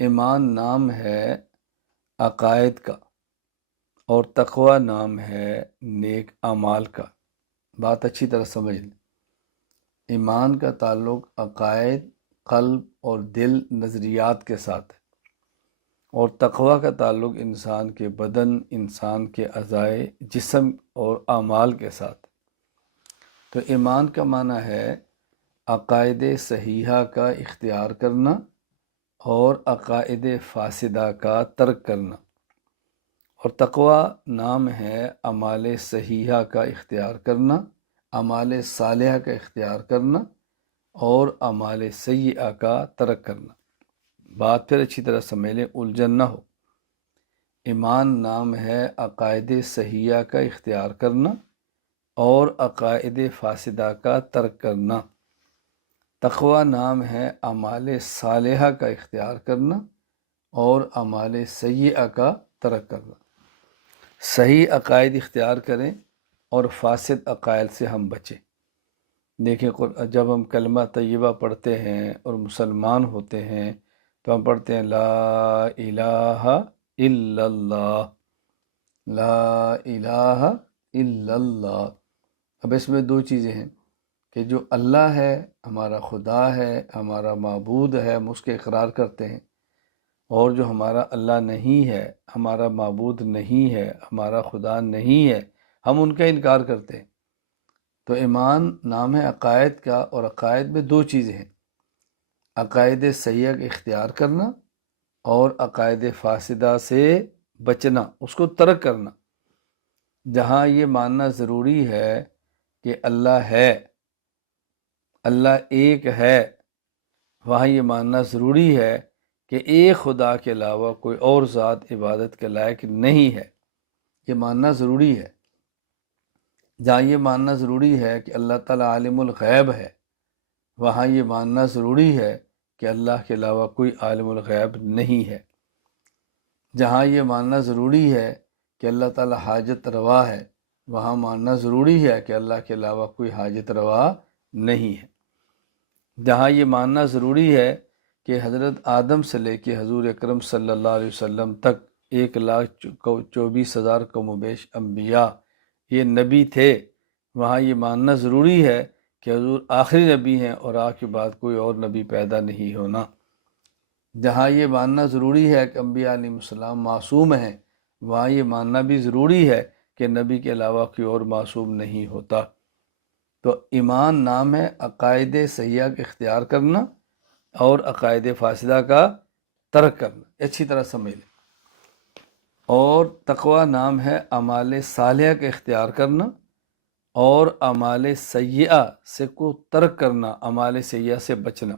ایمان نام ہے عقائد کا اور تقوی نام ہے نیک اعمال کا۔ بات اچھی طرح سمجھ لیں۔ ایمان کا تعلق عقائد، قلب اور دل نظریات کے ساتھ ہے، اور تقوی کا تعلق انسان کے بدن، انسان کے اعضائے جسم اور اعمال کے ساتھ۔ تو ایمان کا معنی ہے عقائد صحیحہ کا اختیار کرنا اور عقائد فاسدہ کا ترک کرنا، اور تقوی نام ہے اعمال صحیحہ کا اختیار کرنا، اعمال صالحہ کا اختیار کرنا اور اعمال سیئہ کا ترک کرنا۔ بات پھر اچھی طرح سمجھ لیں، الجھن نہ ہو۔ ایمان نام ہے عقائد صحیحہ کا اختیار کرنا اور عقائد فاسدہ کا ترک کرنا۔ تقوی نام ہے اعمال صالحہ کا اختیار کرنا اور اعمال سیئہ کا ترک کرنا۔ صحیح عقائد اختیار کریں اور فاسد عقائد سے ہم بچیں۔ دیکھیں، جب ہم کلمہ طیبہ پڑھتے ہیں اور مسلمان ہوتے ہیں تو ہم پڑھتے ہیں لا الہ الا اللہ، لا الہ الا اللہ۔ اب اس میں دو چیزیں ہیں کہ جو اللہ ہے، ہمارا خدا ہے، ہمارا معبود ہے، ہم اس کے اقرار کرتے ہیں، اور جو ہمارا اللہ نہیں ہے، ہمارا معبود نہیں ہے، ہمارا خدا نہیں ہے، ہم ان کا انکار کرتے ہیں۔ تو ایمان نام ہے عقائد کا، اور عقائد میں دو چیزیں ہیں، عقائد صحیحہ کا اختیار کرنا اور عقائد فاسدہ سے بچنا، اس کو ترک کرنا۔ جہاں یہ ماننا ضروری ہے کہ اللہ ہے، اللہ ایک ہے، وہاں یہ ماننا ضروری ہے کہ ایک خدا کے علاوہ کوئی اور ذات عبادت کے لائق نہیں ہے، یہ ماننا ضروری ہے۔ جہاں یہ ماننا ضروری ہے کہ اللہ تعالیٰ عالم الغیب ہے، وہاں یہ ماننا ضروری ہے کہ اللہ کے علاوہ کوئی عالم الغیب نہیں ہے۔ جہاں یہ ماننا ضروری ہے کہ اللہ تعالیٰ حاجت روا ہے، وہاں ماننا ضروری ہے کہ اللہ کے علاوہ کوئی حاجت روا نہیں ہے۔ جہاں یہ ماننا ضروری ہے کہ حضرت آدم سے لے کے حضور اکرم صلی اللہ علیہ وسلم تک 1,24,000 کم و بیش انبیاء یہ نبی تھے، وہاں یہ ماننا ضروری ہے کہ حضور آخری نبی ہیں اور آپ کے بعد کوئی اور نبی پیدا نہیں ہونا۔ جہاں یہ ماننا ضروری ہے کہ انبیاء علیہ السلام معصوم ہیں، وہاں یہ ماننا بھی ضروری ہے کہ نبی کے علاوہ کوئی اور معصوم نہیں ہوتا۔ تو ایمان نام ہے عقائد صحیحہ کا اختیار کرنا اور عقائد فاسدہ کا ترک کرنا، اچھی طرح سمجھ لیں۔ اور تقوی نام ہے اعمال صالحہ کا اختیار کرنا اور اعمال سیئہ سے کو ترک کرنا، اعمال سیئہ سے بچنا۔